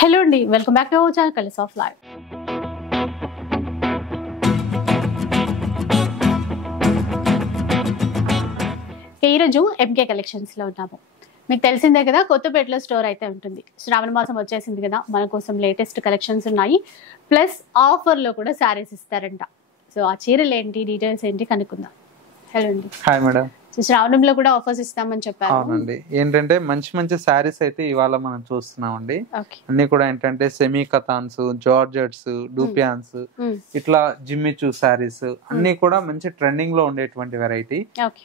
Hello అండి, welcome back to our channel colours of life. ఈరోజు MK కలెక్షన్స్లో ఉన్నాము. మీకు తెలిసిందే కదా, కొత్తపేటలో స్టోర్ అయితే ఉంటుంది. శ్రావణ మాసం వచ్చేసింది కదా, మన కోసం లేటెస్ట్ కలెక్షన్స్ ఉన్నాయి. ప్లస్ ఆఫర్లో కూడా శారీస్ ఇస్తారంట. సో ఆ చీరలు ఏంటి, డీటెయిల్స్ ఏంటి కనుక్కుందాం. హలో అండి. Hi madam. శ్రావణంలో కూడా ఆఫర్స్ ఇస్తామని చెప్పారు. అవునండి, ఏంటంటే మంచి మంచి శారీస్ అయితే ఇవాళ మనం చూస్తున్నామండి. అన్ని కూడా ఏంటంటే సెమీ కథాన్స్, జార్జెట్స్, డూపియాన్స్, ఇట్లా జిమ్మిచూ శారీస్ అన్ని కూడా మంచి ట్రెండింగ్ లో ఉండేటువంటి వెరైటీ.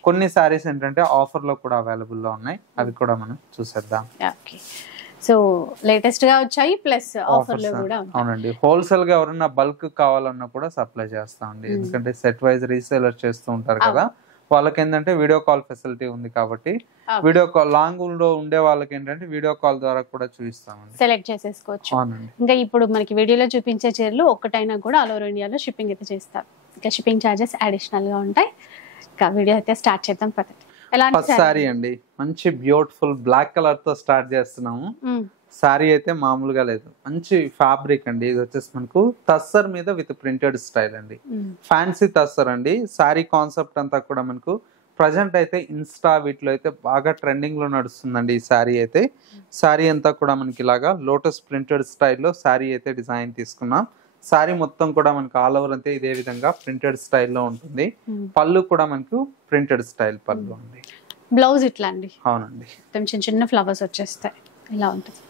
కొన్ని శారీస్ ఏంటంటే ఆఫర్ లో కూడా అవైలబుల్ లో ఉన్నాయి, అవి కూడా మనం చూసేద్దాం. సో లేటెస్ట్ గా వచ్చాయి, ప్లస్ ఆఫర్ లో కూడా. అవునండి, హోల్సేల్ గా ఎవరైనా బల్క్ కావాలన్నా కూడా సప్లై చేస్తామండి. ఎందుకంటే సెట్ వైజ్ రీసేలర్ చేస్తూ ఉంటారు కదా, వాళ్ళకి ఏంటంటే వీడియో కాల్ ఫెసిలిటీ ఉంది కాబట్టి వీడియో కాల్ లాంగ్ లో ఉండే వాళ్ళకి ఏంటంటే వీడియో కాల్ ద్వారా కూడా చూపిస్తామండి, సెలెక్ట్ చేసేసుకోవచ్చు. ఇంకా ఇప్పుడు మనకి వీడియోలో చూపించే చీరలు ఒక్కటైనా కూడా ఆల్ ఓవర్ ఇండియాలో షిప్పింగ్ అయితే చేస్తారు. ఇంకా షిప్పింగ్ చార్జెస్ అడిషనల్ గా ఉంటాయి. ఇంకా వీడియో అయితే స్టార్ట్ చేద్దాం పదండి. ఫస్ట్ సారీ అండి, మంచి బ్యూటిఫుల్ బ్లాక్ కలర్ తో స్టార్ట్ చేస్తున్నాము. సారీ అయితే మామూలుగా లేదు, మంచి ఫ్యాబ్రిక్ అండి. ఇది వచ్చేసి మనకు టస్సర్ మీద విత్ ప్రింటెడ్ స్టైల్ అండి, ఫ్యాన్సీ టస్సర్ అండి. సారీ కాన్సెప్ట్ అంతా కూడా మనకు ప్రజెంట్ అయితే ఇన్స్టా వీటిలో అయితే బాగా ట్రెండింగ్ లో నడుస్తుందండి ఈ సారీ అయితే. సారీ అంతా కూడా మనకి ఇలాగా లోటస్ ప్రింటెడ్ స్టైల్లో సారీ అయితే డిజైన్ తీసుకున్నాం. సారీ మొత్తం కూడా మనకు ఆల్ ఓవర్ అంతే ఇదే విధంగా ప్రింటెడ్ స్టైల్లో ఉంటుంది. పళ్ళు కూడా మనకు ప్రింటెడ్ స్టైల్ పళ్ళు అండి. బ్లౌజ్ ఇట్లా అండి. అవునండి, చిన్న చిన్న ఫ్లవర్స్ వచ్చేస్తాయి, ఇలా ఉంటుంది.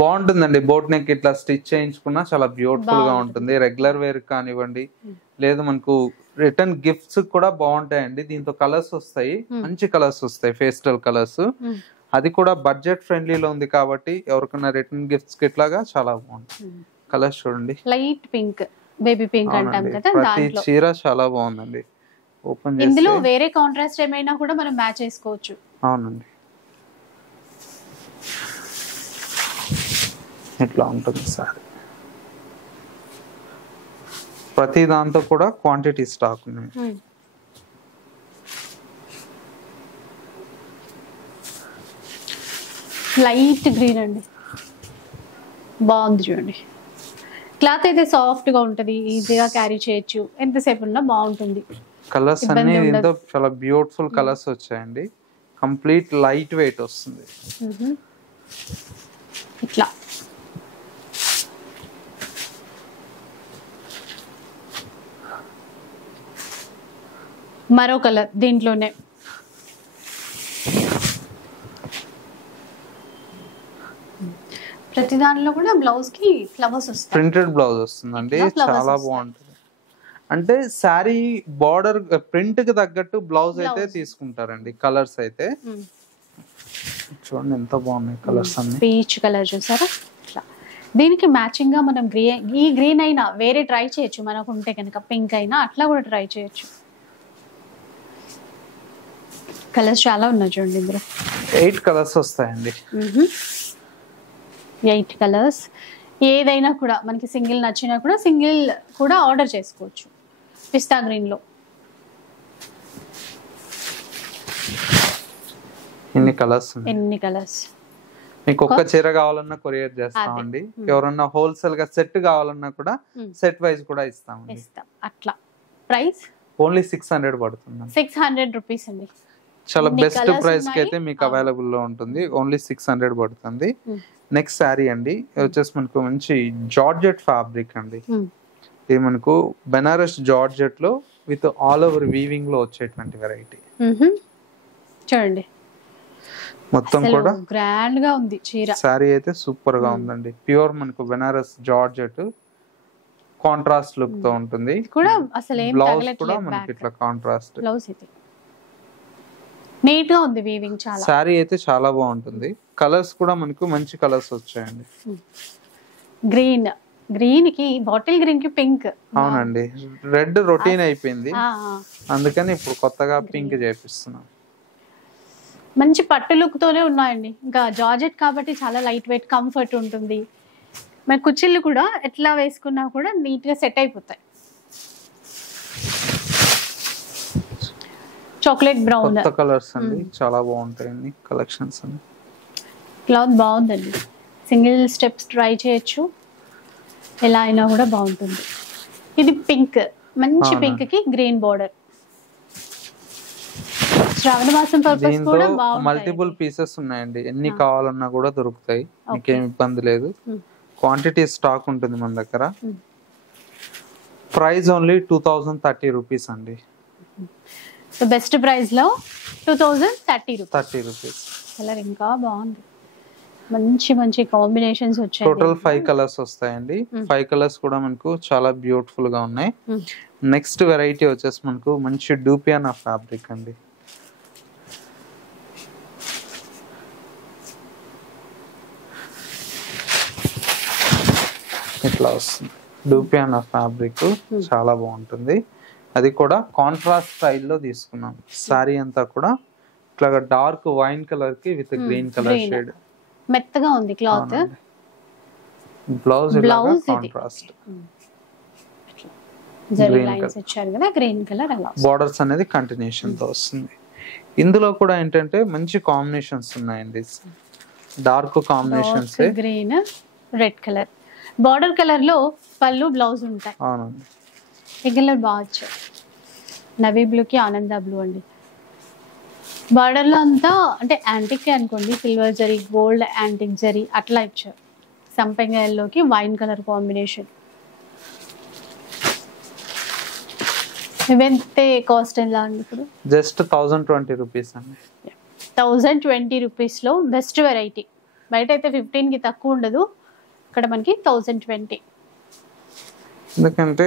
బాగుంటుందండి. బోట్ నెక్ ఇట్లా స్టిచ్ చేయించుకున్నా చాలా బ్యూటిఫుల్ గా ఉంటుంది. రెగ్యులర్ వేర్ కానివ్వండి, లేదు మనకు రిటర్న్ గిఫ్ట్స్ కూడా బాగుంటాయండి. దీంతో కలర్స్ వస్తాయి, మంచి కలర్స్ వస్తాయి, పేస్టల్ కలర్స్. అది కూడా బడ్జెట్ ఫ్రెండ్లీలో ఉంది కాబట్టి ఎవరికైనా రిటర్న్ గిఫ్ట్స్ కి ఇట్లాగా చాలా బాగుంటుంది. కలర్స్ చూడండి, లైట్ పింక్, బేబీ పింక్ అంటాం కదా, ప్రతి చీర చాలా బాగుందండి. ఓపెన్ చేస్తే ఇందులో వేరే కాంట్రాస్ట్ ఏమైనా కూడా మనం మ్యాచ్ చేసుకోవచ్చు. అవునండి, ఇట్లా ఉంటుంది సార్. ప్రతి దాంతో కూడా క్వాంటిటీ స్టాక్ ఉన్నాయి. లైట్ గ్రీన్ అండి, బాగుంది చూడండి. క్లాత్ అయితే సాఫ్ట్ గా ఉంటది, ఈజీగా క్యారీ చేయొచ్చు, ఎంతసేపు ఉన్నా బాగుంటుంది. కలర్స్ అన్ని దీంతో చాలా బ్యూటిఫుల్ కలర్స్ వచ్చాయండి. కంప్లీట్ లైట్ వెయిట్ వస్తుంది. ఇట్లా మరో కలర్ దీంట్లోనే ప్రతి దానిలో కూడా బ్లౌజ్ కి ఫ్లవర్స్ వస్తాయి, ప్రింటెడ్ బ్లౌజ్ వస్తుందండి, చాలా బాగుంటుంది. అంటే శారీ బార్డర్ ప్రింట్ కి తగ్గట్టు బ్లౌజ్ అయితే తీసుకుంటారండి. కలర్స్ అయితే చూడండి ఎంత బాగున్నాయి కలర్స్ అన్ని. పీచ్ కలర్ చూసారా, దీనికి మ్యాచింగ్ గా మనం ఈ గ్రీన్ అయినా వేరే ట్రై చేయొచ్చు, మనకు ఉంటే కనుక పింక్ అయినా అట్లా కూడా ట్రై చేయొచ్చు. కలర్స్ చాలా ఉన్నాయి చూడండి, ఇందులో 8 కలర్స్ వస్తాయండి. 8 కలర్స్. ఏదైనా కూడా మనకి సింగిల్ నచ్చినా కూడా సింగిల్ కూడా ఆర్డర్ చేసుకోవచ్చు. పిస్తా గ్రీన్ లో ఎన్ని కలర్స్. మీకు ఒక్క చీర కావాలన్నా కొరియర్ చేస్తామండి. ఎవరన్నా హోల్సేల్ గా సెట్ కావాలన్నా కూడా సెట్ వైజ్ కూడా ఇస్తామండి. అట్లా ప్రైస్ ఓన్లీ 600 పడుతుంది. 600 రూపీస్ అండి. చాలా బెస్ట్ ప్రైస్ కి అయితే మీకు అవైలబుల్ లో ఉంటుంది. ఓన్లీ 600 పడుతుంది. నెక్స్ట్ శారీ అండి, వచ్చేసి మనకు మంచి జార్జెట్ ఫ్యాబ్రిక్ అండి. ఇది మనకు బెనారస్ జార్జెట్ లో విత్ ఆల్ ఓవర్ వీవింగ్ లో వచ్చేటువంటి వెరైటీ. చూడండి మొత్తం కూడా గ్రాండ్ గా ఉంది చీర. శారీ అయితే సూపర్ గా ఉందండి. ప్యూర్ మనకు బెనారస్ జార్జెట్ కాంట్రాస్ట్ లుక్ తో ఉంటుంది. బ్లౌజ్ కూడా మనకి ఇట్లా కాంట్రాస్ట్ బ్లౌజ్ అయితే నీట్ గా ఉంది, వీవింగ్ చాలా. శారీ అయితే చాలా బాగుంటుంది. కలర్స్ కూడా మనకు మంచి కలర్స్ వచ్చాయండి. గ్రీన్ కి బాటిల్ గ్రీన్ కి పింక్. అవునండి, రెడ్ రొటీన్ అయిపోయింది, అందుకని ఇప్పుడు కొత్తగా పింక్ చేపిస్తున్నాం. మంచి పట్టు లుక్ తోనే ఉన్నాయండి. ఇంకా జార్జెట్ కాబట్టి చాలా లైట్ వెయిట్, కంఫర్ట్ ఉంటుంది. మన కుచ్చిళ్ళు కూడా ఎట్లా వేసుకున్నా కూడా నీట్ గా సెట్ అయిపోతాయి. చాక్లెట్ బ్రౌన్ కలర్స్ అండి, చాలా బాగుంటాయండి కలెక్షన్స్ అండి. క్లాత్ బాగుందండి. సింగిల్ స్టెప్స్ ట్రై చేయొచ్చు, ఎలా అయినా కూడా బాగుంటుంది. ఇది పింక్, మంచి పింక్ కి గ్రీన్ బార్డర్. శ్రావణ మాసం పర్పస్ కూడా బాగుంది. మల్టిపుల్ పీసెస్ ఉన్నాయండి, ఎన్ని కావాలన్నా కూడా దొరుకుతాయి, మీకేం ఇబ్బంది లేదు. క్వాంటిటీ స్టాక్ ఉంటుంది మన దగ్గర. ప్రైస్ ఓన్లీ 2030 రూపీస్ అండి. సో బెస్ట్ ప్రైస్ లో 2030 రూపీస్. కలర్ ఇంకా బాగుంది, మంచి మంచి కాంబినేషన్స్ వచ్చాయి. టోటల్ 5 కలర్స్ వస్తాయండి. 5 కలర్స్ కూడా మనకు చాలా బ్యూటిఫుల్ గా ఉన్నాయి. నెక్స్ట్ వెరైటీ వచ్చేసి మనకు మంచి డూపియానా ఫ్యాబ్రిక్ అండి. ఇట్లా వస్తుంది డూపియానా ఫ్యాబ్రిక్, చాలా బాగుంటుంది. అది కూడా కాంట్రాస్ట్ స్టైల్లో తీసుకున్నాం. సారీ అంతా కూడా ఇట్లా డార్క్ వైన్ కలర్ కి విత్ గ్రీన్ కలర్ షేడ్, మెత్తగా ఉంది cloth. Blouse contrast green colour. Borders అనేది కంటిన్యూషన్ తో వస్తుంది. ఇందులో కూడా ఏంటంటే మంచి కాంబినేషన్స్ ఉన్నాయండి, dark combinations. Green, red colour border colour లో పళ్ళు బ్లౌజ్ ఉంటాయి. అవునండి. ఈ కలర్ బాగా వచ్చాయి, నవీ బ్లూ కి ఆనంద బ్లూ అండి. బార్డర్ లో అంతా అంటే యాంటిక్ అనుకోండి, silver zari, gold antique zari అట్లా ఇచ్చారు. సంపెంగ ఎల్లోకి వైన్ కలర్ కాంబినేషన్. ఇవెంతే కాస్ట్ ఎలా అండి ఇప్పుడు? జస్ట్ 1020 రూపీస్ అండి. 1020 రూపీస్ లో బెస్ట్ వెరైటీ. బయట అయితే 15 కి తక్కువ ఉండదు, ఇక్కడ మనకి 1020. ఎందుకంటే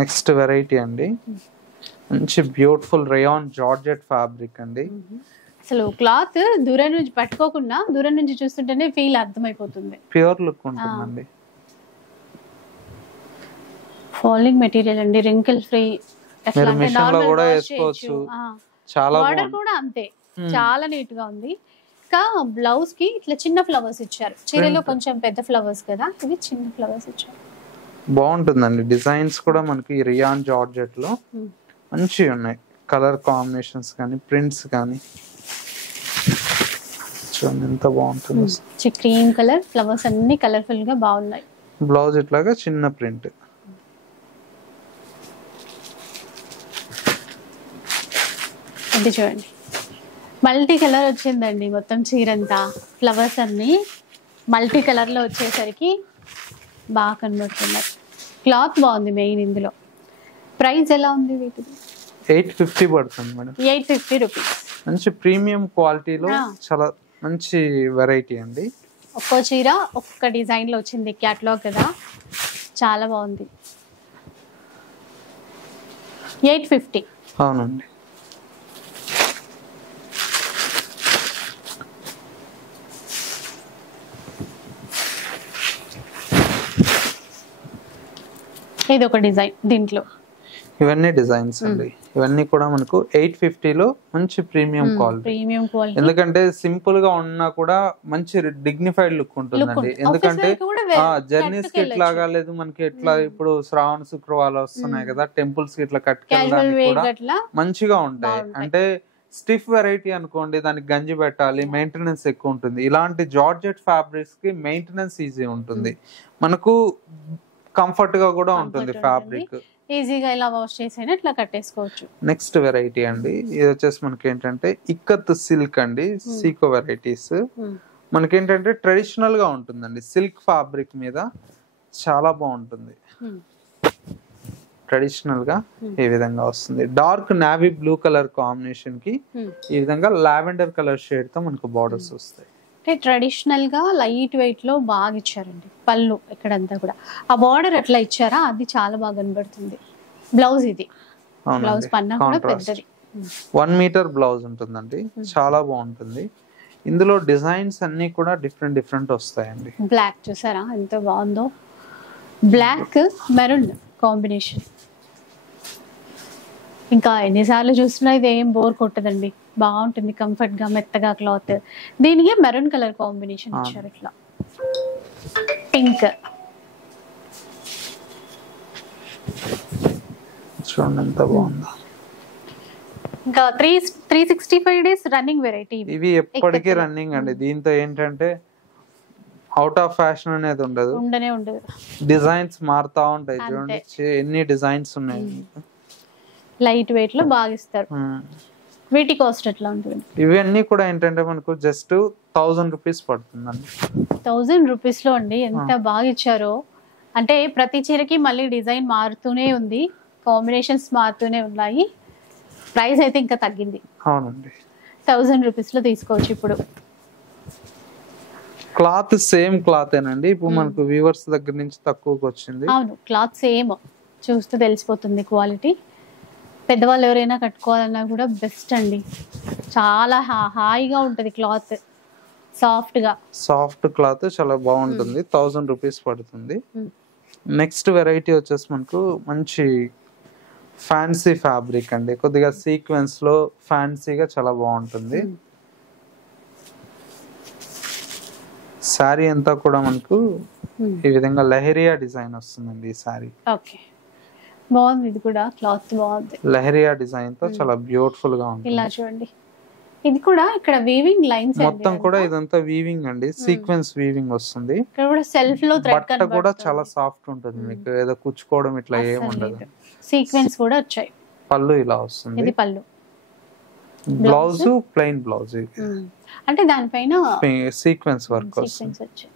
నెక్స్ట్ వెరైటీ అండి, మంచి బ్యూటిఫుల్ రేయాన్ జార్జెట్ ఫ్యాబ్రిక్ అండి. అసలు క్లాత్ దూరం నుంచి పట్టుకోకుండా దూరం నుంచి చూస్తుంటేనే ఫీల్ అర్థమైపోతుంది. ప్యూర్ లుక్ ఉంటుందండి. ఫాలింగ్ మెటీరియల్ అండి, రింకిల్ ఫ్రీ. మిషన్ లో కూడా వేసుకోవచ్చు. చాలా బార్డర్ కూడా అంతే, చాలా నీట్ గా ఉంది. ఇంకా బ్లౌజ్ కి ఇట్లా చిన్న ఫ్లవర్స్ ఇచ్చారు. చీరలో కొంచెం పెద్ద ఫ్లవర్స్ కదా, ఇవి చిన్న ఫ్లవర్స్ ఇచ్చారు. బాగుంటుందండి. డిజైన్స్ కూడా మనకి రియాన్ జార్జెట్ లో మంచి ఉన్నాయి. కలర్ కాంబినేషన్స్ కానీ ప్రింట్స్ కానీ చూడండి ఎంత బాగుంటుంది. క్రీమ్ కలర్ ఫ్లవర్స్ అన్ని కలర్ఫుల్ గా బాగున్నాయి. బ్లౌజ్ ఇట్లాగా చిన్న ప్రింట్. ఇది చూడండి మల్టీ కలర్ వచ్చిందండి, మొత్తం చీరంతా ఫ్లవర్స్ అన్ని మల్టీ కలర్ లో వచ్చేసరికి బాగా కనబడుతున్నారు. క్లాత్ బాగుంది మెయిన్. ఇందులో ప్రైస్ ఎలా ఉంది వీటిది? 850 పడుతుంది మేడం. 850 రూపీస్. మంచి ప్రీమియం క్వాలిటీలో చాలా మంచి వెరైటీ అండి. ఒక్కో చీర ఒక్క డిజైన్ లో వచ్చింది, క్యాటలాగ్ కదా, చాలా బాగుంది. 850. అవునండి. ఇది ఒక డిజైన్. దీంట్లో ఇవన్నీ డిజైన్స్ అండి. ఇవన్నీ కూడా మనకు 850 లో మంచి ప్రీమియం క్వాలిటీ. ఎందుకంటే సింపుల్ గా ఉన్నా కూడా మంచి డిగ్నిఫైడ్ లుక్ ఉంటుందండి. ఎందుకంటే జర్నీస్ కి ఎట్లాగా లేదు మనకి, ఎట్లా ఇప్పుడు శ్రావణ శుక్రవారాలు వస్తున్నాయి కదా, టెంపుల్స్ కి ఇట్లా కట్టుకెళ్ళడానికి కూడా మంచిగా ఉంటాయి. అంటే స్టిఫ్ వెరైటీ అనుకోండి, దానికి గంజి పెట్టాలి, మెయింటెనెన్స్ ఎక్కువ ఉంటుంది. ఇలాంటి జార్జెట్ ఫ్యాబ్రిక్స్ కి మెయింటెనెన్స్ ఈజీ ఉంటుంది, మనకు కంఫర్ట్ గా కూడా ఉంటుంది. ఫ్యాబ్రిక్ ఈజీగా ఇలా వాష్ చేసైనా ఇట్లా కట్టేసుకోవచ్చు. నెక్స్ట్ వెరైటీ అండి, ఇది వచ్చేసి మనకి ఏంటంటే ఇక్కత్ సిల్క్ అండి. సీకో వెరైటీస్ మనకి ఏంటంటే ట్రెడిషనల్ గా ఉంటుందండి. సిల్క్ ఫ్యాబ్రిక్ మీద చాలా బాగుంటుంది. ట్రెడిషనల్ గా ఈ విధంగా వస్తుంది. Dark navy blue colour combination కి ఈ విధంగా లావెండర్ కలర్ షేడ్ తో మనకు బార్డర్స్ వస్తాయి. అంటే ట్రెడిషనల్ గా లైట్ వెయిట్ లో బాగా ఇచ్చారండి. పళ్ళు ఇక్కడంతా కూడా ఆ బార్డర్ అట్లా ఇచ్చారా, అది చాలా బాగా కనబడుతుంది. బ్లౌజ్ ఇది, బ్లౌజ్ పన్నా కూడా పెద్దది. 1 మీటర్ బ్లౌజ్ ఉంటుందండి, చాలా బాగుంటుంది. ఇందులో డిజైన్స్ అన్ని కూడా డిఫరెంట్ డిఫరెంట్ వస్తాయండి. బ్లాక్ చూసారా ఎంత బాగుందో, బ్లాక్ మెరూన్ కాంబినేషన్. ఇంకా ఎన్నిసార్లు చూసినా ఇది ఏం బోర్ కొట్టదండి, బాగుంటుంది, కంఫర్ట్ గా మెత్తగా క్లాత్. దీనికి మెరూన్ కలర్ కాంబినేషన్ ఇచ్చారు, ఇట్లా పింక్. చూడండి ఎంత బాగుందో. ఇంకా 365 డేస్ రన్నింగ్ వెరైటీ. ఇవి ఎప్పటికీ రన్నింగ్ అండి. దీంతో ఏంటంటే అవుట్ ఆఫ్ ఫ్యాషన్ అనేది ఉండదు, ఉండదు. డిజైన్స్ మారుతా ఉంటాయి. చూడండి ఎన్ని డిజైన్స్ ఉన్నాయి. లైట్ వెయిట్ లో బాగా ఇస్తారు. వీటి కాస్ట్ ఎట్లా ఉంటుంది? ఇవన్నీ కూడా ఏంటంటే మనకు జస్ట్ 1000 రూపీస్ పడుతుందండి. 1000 రూపీస్ లో అండి, ఎంత బాగా ఇచ్చారో. అంటే ప్రతి చీరకి మళ్ళీ డిజైన్ మారుతూనే ఉంది, కాంబినేషన్స్ మారుతూనే ఉన్నాయి. ప్రైస్ అయితే ఇంకా తగ్గింది. అవునండి, 1000 రూపీస్ లో తీసుకోవచ్చు. ఇప్పుడు క్లాత్ సేమ్ క్లాత్ ఏనండి. ఇప్పుడు మనకు వ్యూవర్స్ దగ్గర నుంచి తక్కువకి వచ్చింది. అవును, క్లాత్ సేమ్, చూస్తూ తెలిసిపోతుంది క్వాలిటీ. పెద్దవాళ్ళు ఎవరైనా కట్టుకోవాలన్నా కూడా బెస్ట్ అండి. చాలా హాయిగా ఉంటుంది క్లాత్, సాఫ్ట్ క్లాత్ చాలా బాగుంటుంది. 1000 రూపీస్ పడుతుంది. నెక్స్ట్ వెరైటీ వచ్చేసి మనకు మంచి ఫ్యాన్సీ ఫ్యాబ్రిక్ అండి, కొద్దిగా సీక్వెన్స్ లో ఫ్యాన్సీగా చాలా బాగుంటుంది. శారీ అంతా కూడా మనకు ఈ విధంగా లెహరియా డిజైన్ వస్తుందండి. ఈ శారీ బాగుంది, ఇది కూడా క్లాత్ బాగుంది. లెహరియా డిజైన్ తో చాలా బ్యూటిఫుల్ గా ఉంటుంది. ఇలా చూడండి, ఇది కూడా ఇక్కడ వీవింగ్ లైన్స్ మొత్తం కూడా ఇదంతా వీవింగ్ అండి, సీక్వెన్స్ వీవింగ్ వస్తుంది. ఇక్కడ కూడా సెల్ఫ్ లో థ్రెడ్ బట్ట కూడా చాలా సాఫ్ట్ ఉంటుంది, మీకు ఏదో కుచ్చుకోవడం ఇట్లా ఏం ఉండదు. సీక్వెన్స్ కూడా వచ్చాయి. పళ్ళు ఇలా వస్తుంది. ఇది పళ్ళు. బ్లౌజ్ ప్లెయిన్ బ్లౌజ్, అంటే దానిపైన సీక్వెన్స్ వర్క్ వస్తుంది.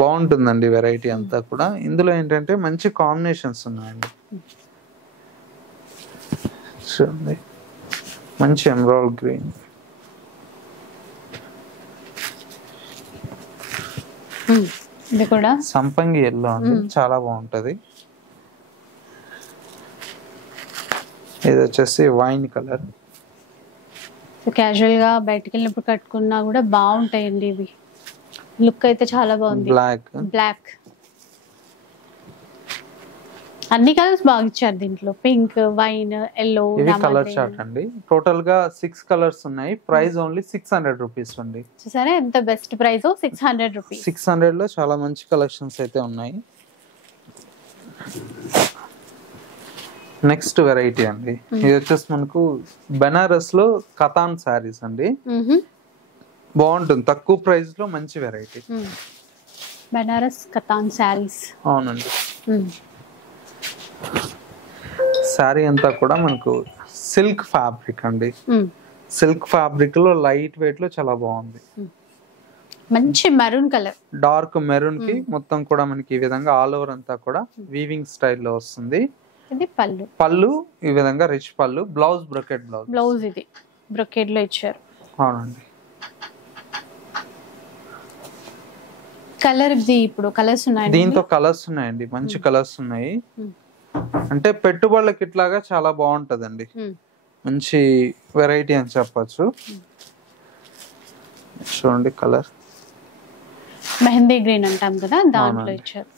బాగుంటుందండి వెరైటీ అంతా కూడా. ఇందులో ఏంటంటే మంచి కాంబినేషన్స్ ఉన్నాయండి. చూడండి, మంచి ఎమరాల్డ్ గ్రీన్, ఇది కూడా సంపంగి ఎల్లో అండి, చాలా బాగుంటది. ఇది వచ్చేసి వైన్ కలర్. క్యాజువల్ గా బయటకు వెళ్ళినప్పుడు కట్టుకున్నా కూడా బాగుంటాయండి ఇవి. లుక్ అయితే చాలా బాగుంది. బ్లాక్ అన్ని కలర్స్ బాగా ఇచ్చారు దీంట్లో. Pink, wine, yellow. ఇది కలర్ చార్ట్ అండి. టోటల్ గా 6 కలర్స్ ఉన్నాయి. ప్రైస్ ఓన్లీ 600 రూపీస్ అండి. చూసారా ఎంత బెస్ట్ ప్రైస్, 600 రూపీస్. 600 లో చాలా మంచి కలెక్షన్స్ అయితే ఉన్నాయి. నెక్స్ట్ వెరైటీ అండి, ఇది వచ్చేసి మనకు బెనారస్ లో కతాన్ శారీస్ అండి. బాగుంటుంది, తక్కువ ప్రైస్ లో మంచి వెరైటీ. బెనారస్ కతాన్ శారీస్. అవునండి, శారీ అంతా కూడా మనకు సిల్క్ ఫ్యాబ్రిక్ అండి. సిల్క్ ఫ్యాబ్రిక్ లో లైట్ వెయిట్ లో చాలా బాగుంది. మంచి మెరూన్ కలర్, డార్క్ మెరూన్ కి మొత్తం కూడా మనకి ఈ విధంగా ఆల్ ఓవర్ అంతా కూడా వీవింగ్ స్టైల్లో వస్తుంది. ఇది పళ్ళు. పళ్ళు ఈ విధంగా రిచ్ పళ్ళు. బ్లౌజ్ బ్రొకెట్ బ్లౌజ్ ఇది బ్రొకెట్ లో ఇచ్చారు. అవునండి, కలర్ ఇప్పుడు కలర్స్ ఉన్నాయి. దీంతో కలర్స్ ఉన్నాయండి, మంచి కలర్స్ ఉన్నాయి. అంటే పెట్టుబడులకి ఇట్లాగా చాలా బాగుంటదండి, మంచి వెరైటీ అని చెప్పచ్చు. చూడండి కలర్ మెహందీ గ్రీన్ అంటాం కదా, దాంట్లో ఇచ్చారు.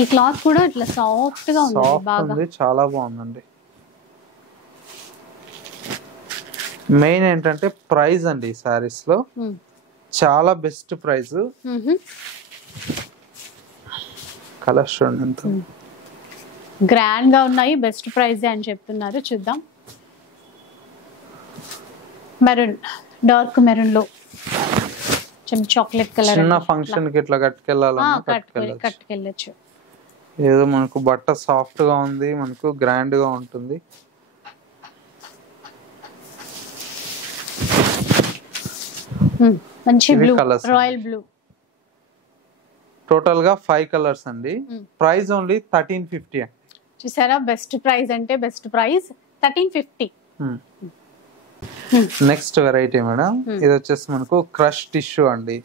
ఈ క్లాత్ కూడా ఇట్లా సాఫ్ట్ గా ఉంది, బాగా చాలా బాగుందండి. మెయిన్ ఏంటంటే ప్రైస్ అండి, ఈ సారీస్ లో చాలా బెస్ట్ ప్రైస్. కలర్ చూడండి ఎంత గ్రాండ్ గా ఉన్నాయి, బెస్ట్ ప్రైస్ అని చెప్తున్నారు. చూద్దాం. మెరూన్, డార్క్ మెరూన్ లో చాక్లెట్ కలర్. చిన్న ఫంక్షన్ కి ఇట్లా కట్టుకెళ్ళచ్చు. ఏదో మనకు బట్ట సాఫ్ట్ గా ఉంది, మనకు గ్రాండ్ గా ఉంటుంది. మంచి బ్లూ, రాయల్ బ్లూ. టోటల్ గా 5 కలర్స్ అండి. Price only 1350. చూసారా, బెస్ట్ ప్రైస్ అంటే best price 1350. Next variety madam, ఇది వచ్చేసి మనకు క్రష్ టిష్యూ అండి.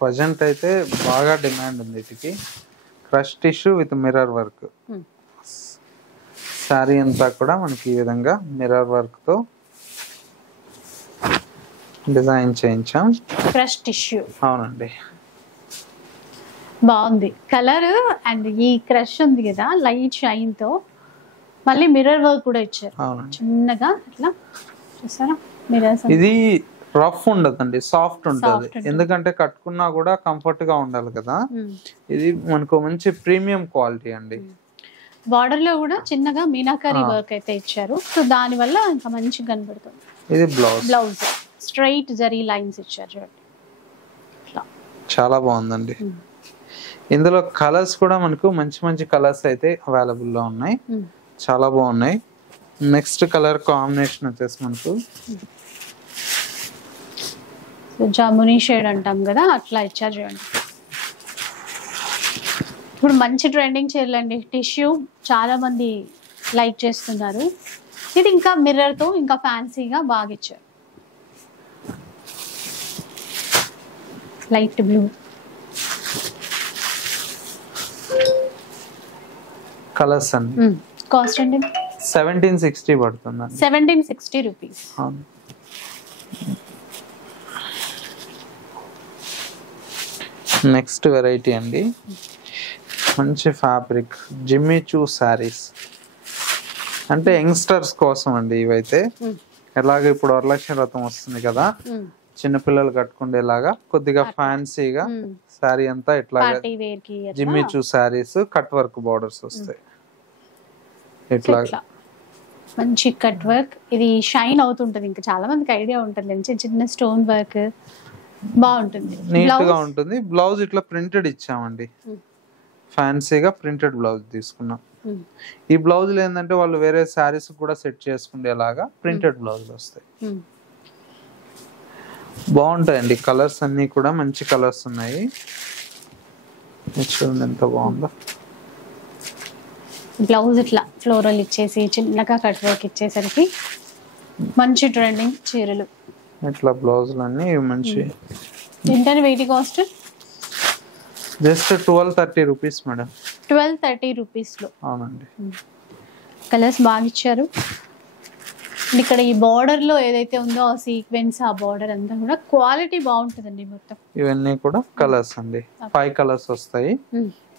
ప్రజెంట్ అయితే బాగా డిమాండ్ ఉంది వీటికి. Crush tissue with mirror work. Sari అంతా కూడా మనకి ఈ విధంగా మిర్రర్ వర్క్ తో డిజైన్ చేయించాం. Crush tissue. అవునండి, బాగుంది కలర్. అండ్ ఈ క్రష్ ఉంది కదా లైట్ షైన్ తో, మళ్ళీ మిర్రర్ వర్క్ కూడా ఇచ్చారు చిన్నగా ఇట్లా. చూసారా, మిర్రర్స్. ఇది రఫ్ ఉండదండి, సాఫ్ట్ ఉంటది. ఎందుకంటే కట్టుకున్నా కూడా కంఫర్ట్ గా ఉండాలి కదా. ఇది మనకు మంచి ప్రీమియం క్వాలిటీ అండి. బార్డర్ లో కూడా చిన్నగా మీనాకరీ వర్క్ అయితే ఇచ్చారు, సో దాని వల్ల ఇంకా మంచిగా కనబడుతుంది. ఇది blouse. Blouse straight zari lines ఇచ్చారు చూడండి. చాలా బాగుందండి. ఇందులో కలర్స్ కూడా మనకు మంచి మంచి కలర్స్ అయితే అవైలబుల్ లో ఉన్నాయి, చాలా బాగున్నాయి. నెక్స్ట్ కలర్ కాంబినేషన్ వచ్చేసి మనకు జామునీ షేడ్ అంటాం కదా, అట్లా ఇచ్చారు చూడండి. ఇప్పుడు మంచి ట్రెండింగ్ చీరలు అండి, టిష్యూ చాలా మంది లైక్ చేస్తున్నారు. ఇది ఇంకా మిర్రర్ తో ఇంకా ఫ్యాన్సీగా బాగా ఇచ్చారు. లైట్ బ్లూ కలర్స్ అండి. కాస్ట్ అండి 1760 పడుతుందండి. 1760 రూపీస్. నెక్స్ట్ వెరైటీ అండి, మంచి ఫ్యాబ్రిక్ జిమ్మిచూ శారీస్, అంటే యంగ్స్టర్స్ కోసం అండి ఇవైతే. ఎలాగ ఇప్పుడు వరలక్ష్మి వ్రతం వస్తుంది కదా, చిన్నపిల్లలు కట్టుకుండేలాగా కొద్దిగా ఫ్యాన్సీగా శారీ అంతా ఇట్లా Jimmy Choo saris, cut work borders వస్తాయి ఇట్లా మంచి కట్ వర్క్. ఇది షైన్ అవుతుంటది, ఇంకా చాలా మందికి ఐడియా ఉంటుంది, చిన్న చిన్న స్టోన్ వర్క్ బాగుంటుంది, నీట్ గా ఉంటుంది. బ్లౌజ్ ఇట్లా ప్రింటెడ్ ఇచ్చామండి, ఫ్యాన్సీగా ప్రింటెడ్ బ్లౌజ్ తీసుకున్నాం. ఈ బ్లౌజ్ ఏంటంటే వాళ్ళు వేరే శారీస్ కూడా సెట్ చేసుకునేలాగా ప్రింటెడ్ బ్లౌజ్ వస్తాయి, బాగుంటాయండి. కలర్స్ అన్ని కూడా మంచి కలర్స్ ఉన్నాయి. చూడండి ఎంత బాగుందో. బ్లౌజ్ ఇట్లా ఫ్లోరల్ ఇచ్చేసి చిన్నగా కట్ వర్క్ ఇచ్చేసరికి మంచి ట్రెండింగ్ చీరలు. ఇట్లా బ్లౌజులు అన్ని మంచి. ఏంటని weight cost? Just 1230 rupees madam. 1230 rupees లో. అవునండి. కలర్స్ బాగా ఇచ్చారు. ఇక్కడ ఈ బార్డర్ లో ఏదైతే ఉందో ఆ సీక్వెన్స్, ఆ బార్డర్ అంతా కూడా క్వాలిటీ బాగుంటుందండి మొత్తం. ఇవన్నీ కూడా కలర్స్ అండి, 5 కలర్స్ వస్తాయి.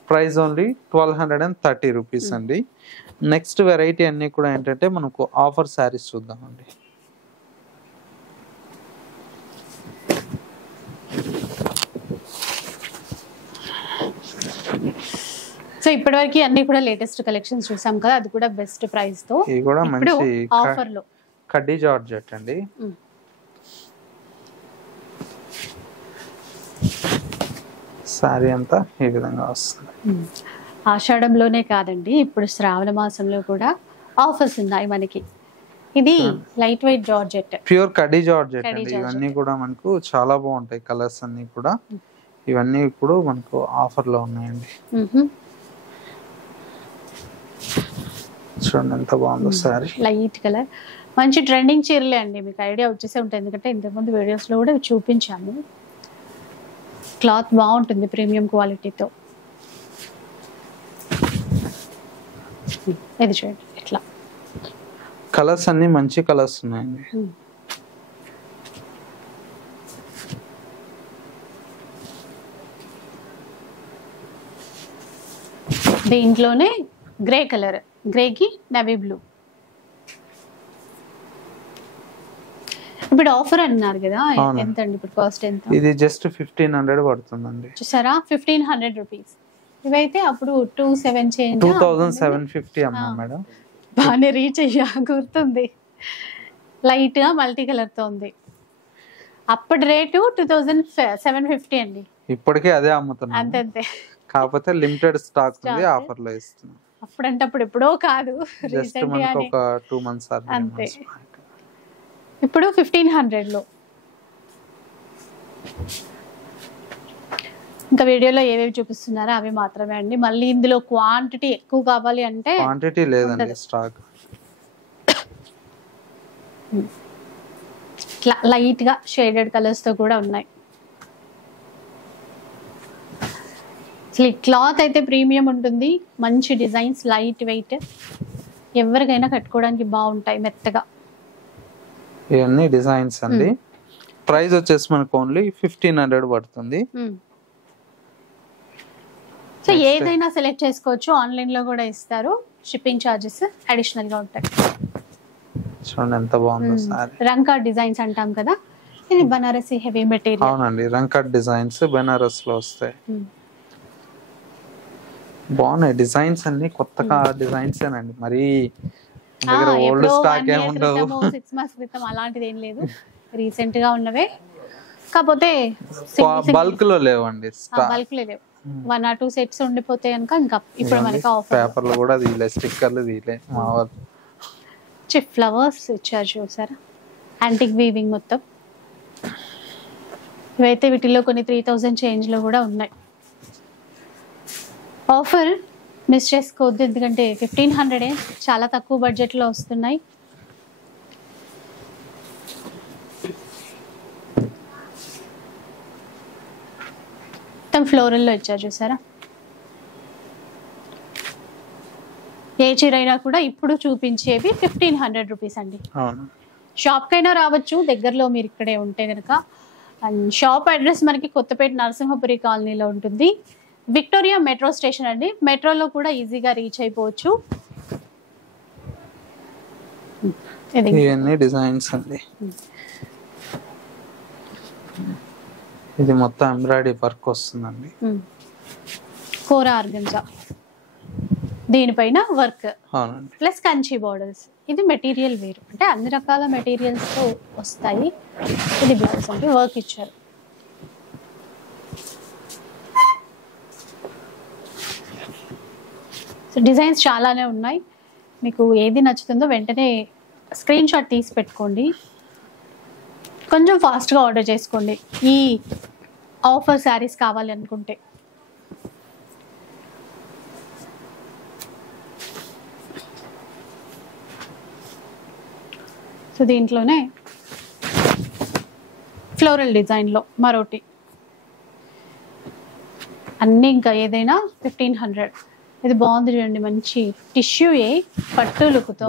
ప్రైస్ ఓన్లీ 1230 రూపీస్ అండి. నెక్స్ట్ వెరైటీ అన్ని కూడా ఏంటంటే మనకు ఆఫర్ శారీస్ చూద్దామండి. సో ఇప్పటివరకు అన్ని కూడా లేటెస్ట్ కలెక్షన్స్ చూసాం కదా, అది కూడా బెస్ట్ ప్రైస్ తో. ఇది కూడా మంచి ఆఫర్ లో కడ్డీ జార్జెట్ అండి. సారీ అంతా ఈ విధంగా వస్తుంది. ఆషాఢంలోనే కాదండి, ఇప్పుడు శ్రావణ మాసంలో కూడా ఆఫర్స్ ఉన్నాయి మనకి. ఇది లైట్ వెయిట్ జార్జెట్, ప్యూర్ కడ్డీ జార్జెట్ అండి. ఇవన్నీ కూడా మనకు చాలా బాగుంటాయి, కలర్స్ అన్ని కూడా. ఇవన్నీ ఇప్పుడు మనకు ఆఫర్ లో ఉన్నాయండి. చూడండి ఎంత బాగుందో సారీ. లైట్ కలర్, మంచి ట్రెండింగ్ చీరలే అండి, మీకు ఐడియా వచ్చేసే ఉంటుంది, ఎందుకంటే ఇంతకుముందు వీడియోస్ లో కూడా చూపించాము. క్లాత్ బాగుంటుంది, ప్రీమియం క్వాలిటీతో. ఇది చూడండి ఇట్లా కలర్స్ అన్ని మంచి కలర్స్ ఉన్నాయండి. దీంట్లోనే గ్రే కలర్, గ్రేకి నేవీ బ్లూ. ఇప్పుడు ఆఫర్ అన్నారు కదా, ఎంత అండి ఇప్పుడు కాస్ట్? ఎంత? ఇది జస్ట్ 1500 పడుతుందండి. చూసారా, 1500 రూపీస్. ఇవైతే అప్పుడు 2750 అమ్మా మేడం. బాగానే రీచ్ అయ్యా, గుర్తుంది. లైట్ గా మల్టీ కలర్ తో ఉంది. అప్పటి రేటు 2750 అండి. ఇప్పటికే అదే అమ్ముతున్నాం, అంతే. కాకపోతే లిమిటెడ్ స్టాక్ ఉంది, ఆఫర్ లో ఇస్తున్నాం. అప్పుడంటే అప్పుడు ఎప్పుడో కాదు, జస్ట్ మనకు ఒక 2 మంత్స్ అంతే. ఇప్పుడు 1500 లో. ఇంకా వీడియోలో ఏవేవి చూపిస్తున్నారో అవి మాత్రమే అండి. మళ్ళీ ఇందులో క్వాంటిటీ ఎక్కువ కావాలి అంటే క్వాంటిటీ లేదండి, స్టాక్. లైట్ గా షేడెడ్ కలర్స్ తో కూడా ఉన్నాయి. అసలు ఈ క్లాత్ అయితే ప్రీమియం ఉంటుంది, మంచి డిజైన్స్, లైట్ వెయిట్, ఎవరికైనా కట్టుకోవడానికి బాగుంటాయి, మెత్తగా. ఇవన్నీ డిజైన్స్ అండి. ప్రైస్ వచ్చేసి మనకు ఓన్లీ 1500 పడుతుంది. సో ఏదైనా సెలెక్ట్ చేసుకోవచ్చు, ఆన్లైన్ లో కూడా ఇస్తారు, షిప్పింగ్ చార్జెస్ అడిషనల్ గా ఉంటాయి. చూడండి ఎంత బాగుందో సారీ. రంకా డిజైన్స్ అంటాం కదా, ఇది బనారసి హెవీ మెటీరియల్. అవునండి, రంకా డిజైన్స్ బనారస్ లో వస్తాయి. బాగున్నాయి డిజైన్స్ అన్ని, కొత్తగా డిజైన్స్ ఏనండి, మరి ఓల్డ్ స్టాక్ ఏమి ఉండవు. 6 months క్రితం అలాంటిది ఏం లేదు, రీసెంట్ గా ఉన్నవే. కాకపోతే బల్క్ లో లేవండి, బల్క్ లేవు, 1 or 2 సెట్స్ ఉండిపోతే కనుక ఇంకా ఇప్పుడు మనకి ఆఫర్. పేపర్లు కూడా తీయలే, స్టిక్కర్లు తీయలే మా వాళ్ళు. ఫ్లవర్స్ ఇచ్చారు చూసారా, యాంటిక్ వీవింగ్ మొత్తం. ఇవైతే వీటిలో కొన్ని 3000 చేంజ్ లో కూడా ఉన్నాయి. ఆఫర్ మిస్ చేసుకోవద్దు, ఎందుకంటే 1500 చాలా తక్కువ బడ్జెట్ లో వస్తున్నాయి. మొత్తం ఫ్లోరల్ లో ఇచ్చారు చూసారా. ఏ చీర అయినా కూడా ఇప్పుడు చూపించేవి 1500 రూపీస్ అండి. షాప్ కైనా రావచ్చు దగ్గరలో మీరు ఇక్కడే ఉంటే కనుక. అండ్ షాప్ అడ్రస్ మనకి కొత్తపేట నరసింహపురి కాలనీలో ఉంటుంది. విక్టోరియా మెట్రో స్టేషన్ అండి, మెట్రోలో కూడా ఈజీగా రీచ్ అయిపోవచ్చు. ఇవన్నీ డిజైన్స్ అండి. ఇది మొత్తం ఎంబ్రాయిడరీ వర్క్ వస్తుందండి, కోరా ఆర్గంజా, దీనిపైన వర్క్ ప్లస్ కంచి బోర్డర్స్. ఇది మెటీరియల్ వేరు, అంటే అన్ని రకాల మెటీరియల్స్ తో వస్తాయి. ఇది బ్లౌజ్ అంటే వర్క్ ఇచ్చారు. సో డిజైన్స్ చాలానే ఉన్నాయి, మీకు ఏది నచ్చుతుందో వెంటనే స్క్రీన్ షాట్ తీసి పెట్టుకోండి. కొంచెం ఫాస్ట్గా ఆర్డర్ చేసుకోండి ఈ ఆఫర్ శారీస్ కావాలి అనుకుంటే. సో దీంట్లోనే ఫ్లోరల్ డిజైన్లో మరోటి అన్నీ, ఇంకా ఏదైనా 1500. ఇది బాగుంది చూడండి, మంచి టిష్యూ పట్టు లుక్తో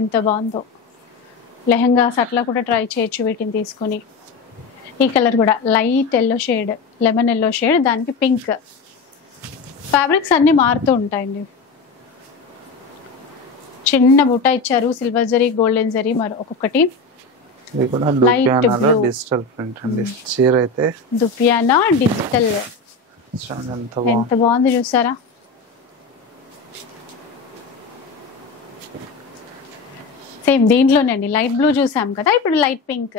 ఎంత బాగుందో. లెహంగాస్ అట్లా కూడా ట్రై చేయొచ్చు వీటిని తీసుకొని. ఈ కలర్ కూడా light yellow shade, lemon yellow shade, దానికి పింక్. ఫ్యాబ్రిక్స్ అన్నీ మారుతూ ఉంటాయండి. చిన్న బుట్ట ఇచ్చారు, సిల్వర్ జరీ, గోల్డెన్ జరీ, మరి ఒక్కొక్కటి. డిజిటల్ ప్రింట్ అండి చీర అయితే. దుపియానా డిజిటల్, ఎంత బాగుంది చూసారా. సేమ్ దీంట్లోనే అండి, లైట్ బ్లూ చూసాం కదా, ఇప్పుడు లైట్ పింక్.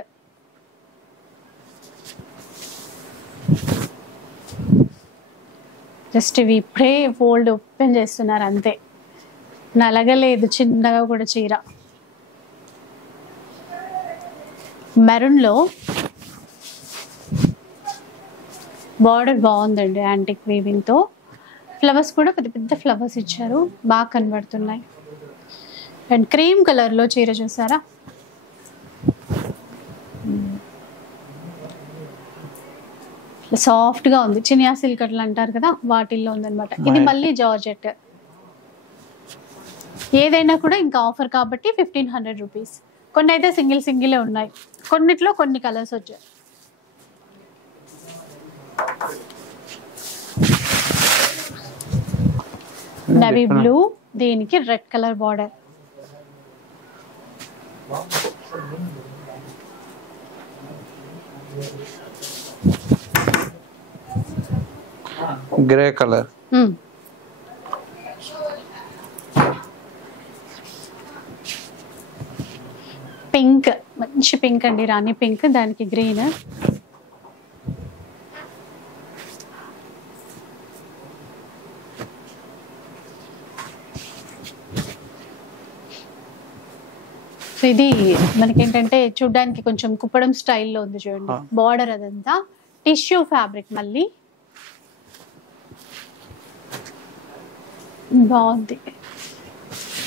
జస్ట్ ఇవి ఇప్పుడే ఫోల్డ్ ఓపెన్ చేస్తున్నారు అంతే, నలగలేదు చిన్నగా కూడా చీర. మెరూన్ లో బార్డర్ బాగుందండి, యాంటిక్ వీవింగ్ తో. ఫ్లవర్స్ కూడా పెద్ద పెద్ద ఫ్లవర్స్ ఇచ్చారు, బాగా కనబడుతున్నాయి. అండ్ క్రీమ్ కలర్ లో చీర చూసారా, సాఫ్ట్ గా ఉంది. చినియా సిల్క్ అట్లా అంటారు కదా, వాటిల్లో ఉందన్నమాట. ఇది మళ్ళీ జార్జెట్. ఏదైనా కూడా ఇంకా ఆఫర్ కాబట్టి 1500 రూపీస్. కొన్ని అయితే సింగిల్ ఉన్నాయి, కొన్నిట్లో కొన్ని కలర్స్ వచ్చాయి. నవీ బ్లూ, దీనికి red colour border. Grey colour, pink, మంచి పింక్ అండి, రాణి పింక్, దానికి గ్రీన్. సో ఇది మనకేంటంటే చూడ్డానికి కొంచెం కుప్పడం స్టైల్లో ఉంది చూడండి. బార్డర్ అదంతా టిష్యూ ఫ్యాబ్రిక్, మళ్ళీ బాగుంది.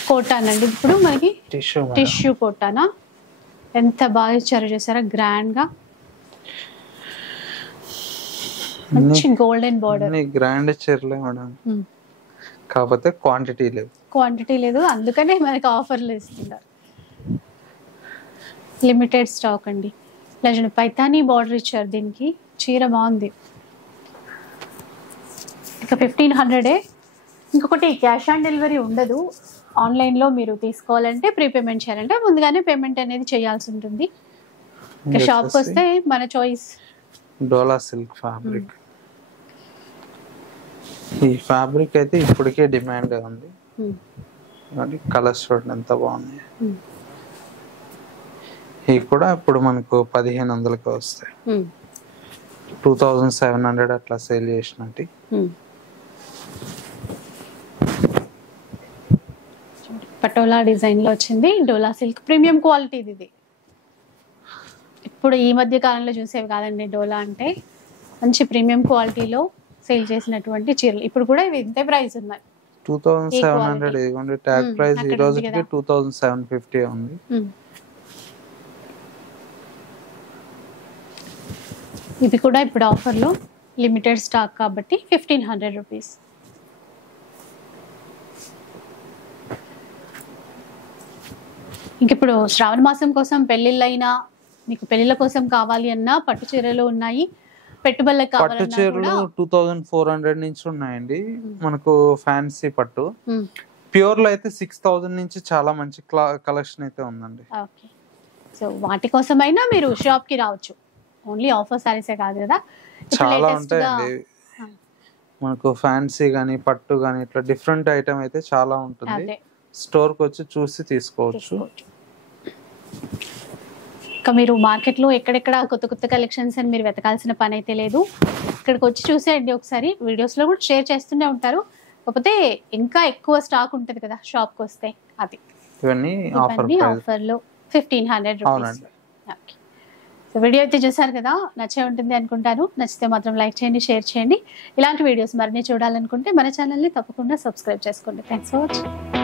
కోటాన్ అండి ఇప్పుడు మనకి, టిష్యూ కోటానా. ఎంత బాగా ఇచ్చారో చూసారా, గ్రాండ్ గా. మంచి గోల్డెన్ బార్డర్. గ్రాండ్ చీరలే మేడం, కాకపోతే క్వాంటిటీ లేదు, అందుకనే మనకి ఆఫర్లు ఇస్తున్నారు. లిమిటెడ్ స్టాక్ అండి. ఇలా పైతానీ బార్డర్ ఇచ్చారు దీనికి, చీర బాగుంది. ఇక 1500. ఇంకొకటి, క్యాష్ ఆన్ డెలివరీ ఉండదు. ఆన్లైన్లో మీరు తీసుకోవాలంటే ప్రీపేమెంట్ చేయాలంటే ముందుగానే పేమెంట్ అనేది చేయాల్సి ఉంటుంది. ఇక షాప్కి వస్తే మన చాయిస్. డోలా సిల్క్ ఫ్యాబ్రిక్, ఈ ఫ్యాబ్రిక్ అయితే ఇప్పటికే డిమాండ్ ఉంది. కలర్స్ చూడండి ఎంత బాగున్నాయి. ఇవి కూడా ఇప్పుడు మనకు 1500కి వస్తాయి. 2700 అట్లా సేల్ చేసినట్టు. పటోలా డిజైన్ లో వచ్చింది, డోలా సిల్క్ ప్రీమియం క్వాలిటీ ఇది. ఇప్పుడు ఈ మధ్య కాలంలో చూసేవి కాదండి డోలా అంటే, మంచి ప్రీమియం క్వాలిటీలో సేల్ చేసినటువంటి చీరలు. ఇప్పుడు కూడా ఇవి ఇంతే ప్రైస్ ఉన్నాయి, 2700. ఇదిగోండి ట్యాగ్ ప్రైస్ ఈ రోజుకి 2750 ఉంది. ఇది కూడా ఇప్పుడు ఆఫర్లో లిమిటెడ్ స్టాక్ కాబట్టి 1500 రూపీస్. ఇంక ఇప్పుడు శ్రావణ మాసం కోసం పెళ్లిళ్ళైనా, మీకు పెళ్లిళ్ళ కోసం కావాలి అన్నా పట్టు చీరలు ఉన్నాయి, పెట్టుబడులకు పట్టు చీరలు 2400 నుంచి ఉన్నాయండి. మనకు ఫ్యాన్సీ పట్టు ప్యూర్ లో అయితే 6000 నుంచి చాలా మంచి కలెక్షన్ అయితే ఉందండి. ఓకే, సో వాటి కోసమైనా మీరు షాప్ కి రావచ్చు. ఓన్లీ ఆఫర్ సారీసే కాదు కదా, చాలా ఉంటాయండి మనకు. ఫ్యాన్సీ గానీ పట్టు గానీ ఇట్లా డిఫరెంట్ ఐటమ్ అయితే చాలా ఉంటుంది. స్టోర్ కి వచ్చి చూసి తీసుకోవచ్చు. ఇంకా మీరు మార్కెట్లో ఎక్కడెక్కడ కొత్త కొత్త కలెక్షన్స్ అని మీరు వెతకాల్సిన పని అయితే లేదు. ఇక్కడికి వచ్చి చూసేయండి ఒకసారి. వీడియోస్లో కూడా షేర్ చేస్తూనే ఉంటారు, కాకపోతే ఇంకా ఎక్కువ స్టాక్ ఉంటుంది కదా షాప్కి వస్తే. అది ఇవన్నీ ఆఫర్లో 1500 రూపీస్. ఓకే, సో వీడియో అయితే చూసారు కదా, నచ్చే ఉంటుంది అనుకుంటాను. నచ్చితే మాత్రం లైక్ చేయండి, షేర్ చేయండి. ఇలాంటి వీడియోస్ మరిన్ని చూడాలనుకుంటే మన ఛానల్ని తప్పకుండా సబ్స్క్రైబ్ చేసుకోండి. Thanks for watching.